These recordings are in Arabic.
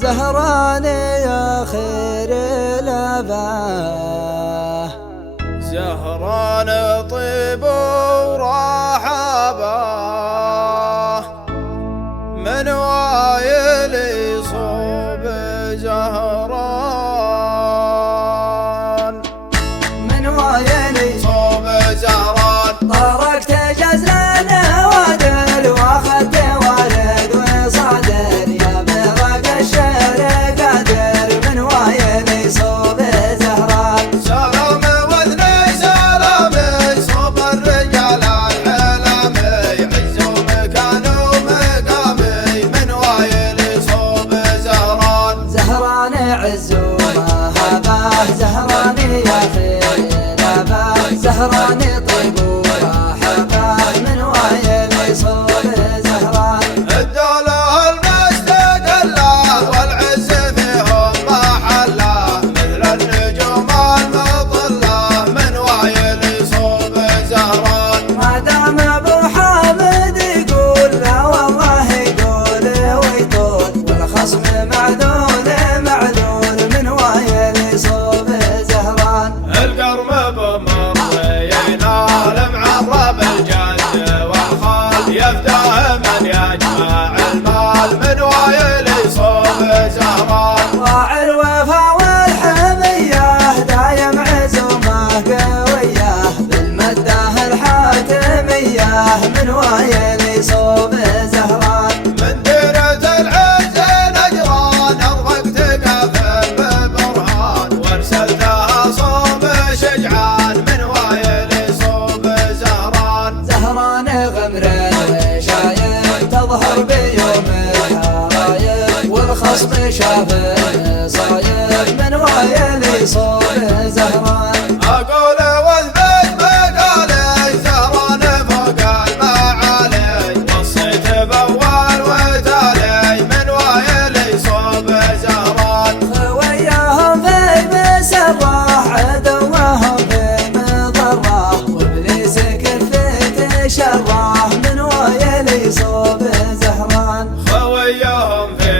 زهران يا خير الأباه، زهران طيب ورحباه، من وايل يصوب زهران، من وايل يصوب زهران. طارقت جزلان وادر واخذت والد وصادر، يا برق الشعر قادر من وايل يصوب زهران. سلام واثني سلامي صوب الرجال الحلامي، عزوا مكان ومقامي من وايل يصوب زهران. زهران عز ومهابه، زهران يا خير الأباه، زهران طيب ورحبه، من وايل يصوب زهران. الدولة المستقلة والعز فيهم محله، مثل النجوم المطلة من وايل يصوب زهران. ما دام ابو حامد يقول لا والله يقول ويطول، والخصم معذول معذول من وايل يصوب زهران. القرم بمرينا المعرب الجد والخال، يفتح من يجمع المال من وايل يصوب زهران. راعي الوفا والحمية دايم عزومه قوية، بالمده الحاتمية من وايل يصوب زهران. من ديرة العز نجران أرغقت قافل ببرهان، وارسلتها صوب شجعان من وايل يصوب زهران. زهران غمر شايب تظهر بيوم الحرايب، والخصم شاف صايب من وايل يصوب زهران. أقول واثبت مقالي زهران فوق المعالي، وصيت بأول وتالي من وايل يصوب زهران. خوياهم في مسره عدوهم في مضره، وابليس كفيت شره من وايل يصوب زهران. خويهم في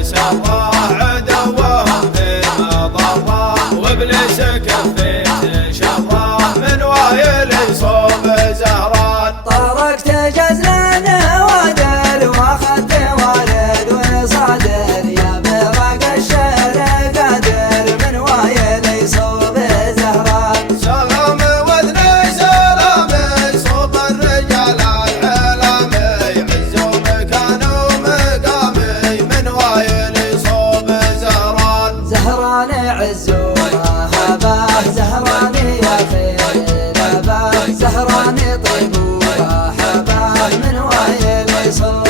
مسره عدوهم في مضره، وابليس كفيت شره من وايل يصوب زهران. طارقت جزلان وادر واخذت والد وصادر، يا برق الشعر قادر من وايل يصوب زهران. سلام واثني سلامي صوب الرجال الحلامي، عزوا مكان ومقامي من وايل يصوب زهران. زهران عز ومهابه، زهران يا خير الأباه، زهران طيب ورحبه، من وايل يصوب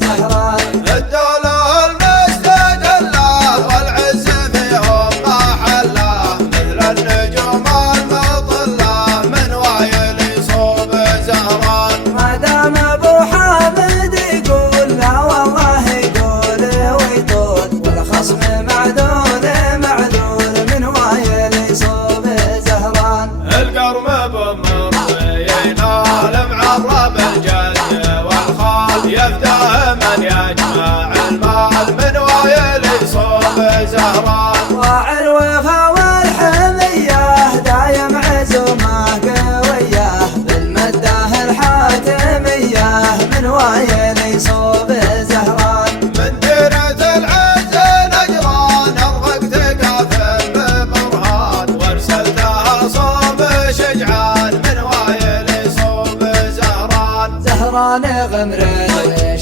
زهران. الدولة المستقلة والعز فيهم محله، مثل النجوم المطلة من وايل يصوب زهران. ما دام ابو حامد يقول لا والله يقول ويطول، والخصم معذول معذول من وايل يصوب زهران. القرم بمرينا المعرب الجد والخال، يفتح من يجمع المال من وايل يصوب زهران. راعي الوفا والحمية دايم عزومه قوية، بالمده الحاتمية من وايل يصوب زهران. من ديرة العز نجران أرغقت قافل ببرهان، وارسلتها صوب شجعان من وايل يصوب زهران. زهران غمر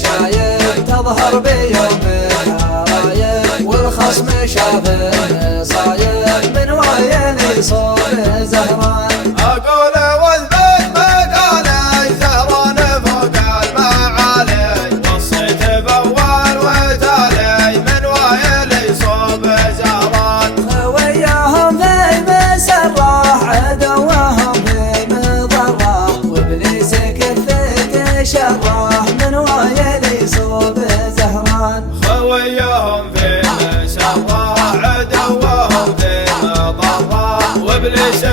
شايب تظهر بيوم الحرايب، والخصم شاف صايب من وايل يصوب زهران. أقول واثبت مقالي زهران فوق المعالي، وصيت بأول وتالي من وايل يصوب زهران. خوياهم في مسره عدوهم في مضره، وابليس كفيت شره من وايل يصوب زهران. خويهم في مسره عدوهم في مضره، وابليس